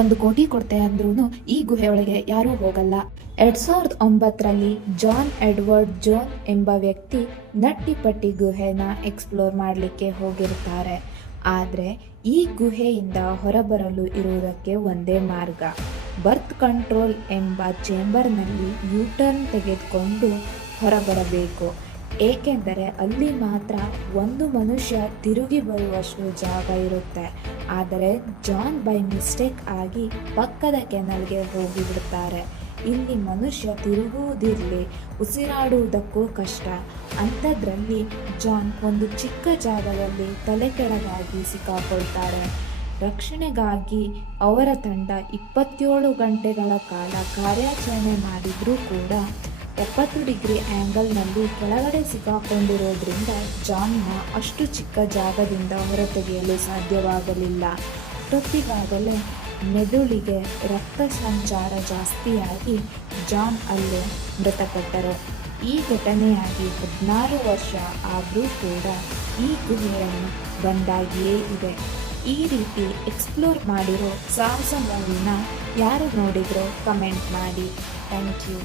1 ಕೋಟಿ ಕೊಡ್ತೆ ಅಂದ್ರೂ ಈ ಗುಹೆಯೊಳಗೆ ಯಾರೂ ಹೋಗಲ್ಲ. 2009ರಲ್ಲಿ ಜಾನ್ ಎಡ್ವರ್ಡ್ ಜೋನ್ ಎಂಬ ವ್ಯಕ್ತಿ ನಟ್ಟಿಪಟ್ಟಿ ಗುಹೆನ ಎಕ್ಸ್ಪ್ಲೋರ್ ಮಾಡಲಿಕ್ಕೆ ಹೋಗಿರ್ತಾರೆ. ಆದರೆ ಈ ಗುಹೆಯಿಂದ ಹೊರಬರಲು ಇರುವುದಕ್ಕೆ ಒಂದೇ ಮಾರ್ಗ. ಬರ್ತ್ ಕಂಟ್ರೋಲ್ ಎಂಬ ಚೇಂಬರ್ನಲ್ಲಿ ಯೂಟರ್ನ್ ತೆಗೆದುಕೊಂಡು ಹೊರಬರಬೇಕು. ಏಕೆಂದರೆ ಅಲ್ಲಿ ಮಾತ್ರ ಒಂದು ಮನುಷ್ಯ ತಿರುಗಿ ಬರುವಷ್ಟು ಜಾಗ ಇರುತ್ತೆ. ಆದರೆ ಜಾನ್ ಬೈ ಮಿಸ್ಟೇಕ್ ಆಗಿ ಪಕ್ಕದ ಕೆನಲ್ಗೆ ಹೋಗಿಬಿಡ್ತಾರೆ. ಇಲ್ಲಿ ಮನುಷ್ಯ ತಿರುಗುವುದಿರಲಿ, ಉಸಿರಾಡುವುದಕ್ಕೂ ಕಷ್ಟ. ಅಂಥದ್ರಲ್ಲಿ ಜಾನ್ ಒಂದು ಚಿಕ್ಕ ಜಾಗದಲ್ಲಿ ತಲೆಕೆಳಗಾಗಿ ಸಿಕ್ಕಾಕೊಳ್ತಾರೆ. ರಕ್ಷಣೆಗಾಗಿ ಅವರ ತಂಡ 27 ಗಂಟೆಗಳ ಕಾಲ ಕಾರ್ಯಾಚರಣೆ ಮಾಡಿದ್ರೂ ಕೂಡ 70 ಡಿಗ್ರಿ ಆ್ಯಂಗಲ್ನಲ್ಲಿ ಕೆಳಗಡೆ ಸಿಕ್ಕಾಕೊಂಡಿರೋದ್ರಿಂದ ಜಾನ್ನ ಅಷ್ಟು ಚಿಕ್ಕ ಜಾಗದಿಂದ ಹೊರತೆಗೆಯಲು ಸಾಧ್ಯವಾಗಲಿಲ್ಲ. ಅಷ್ಟೊತ್ತಿಗಾಗಲೇ ಮೆದುಳಿಗೆ ರಕ್ತ ಸಂಚಾರ ಜಾಸ್ತಿಯಾಗಿ ಜಾನ್ ಅಲ್ಲೇ ಮೃತಪಟ್ಟರು. ಈ ಘಟನೆಯಾಗಿ 16 ವರ್ಷ ಆದರೂ ಕೂಡ ಈ ಗುಹೆಯನ್ನು ಬಂದಾಗಿಯೇ ಇದೆ. ಈ ರೀತಿ ಎಕ್ಸ್ಪ್ಲೋರ್ ಮಾಡಿರೋ ಸಾಹಸ ಮೂವಿನ ಯಾರು ನೋಡಿದ್ರೋ ಕಮೆಂಟ್ ಮಾಡಿ. Thank you.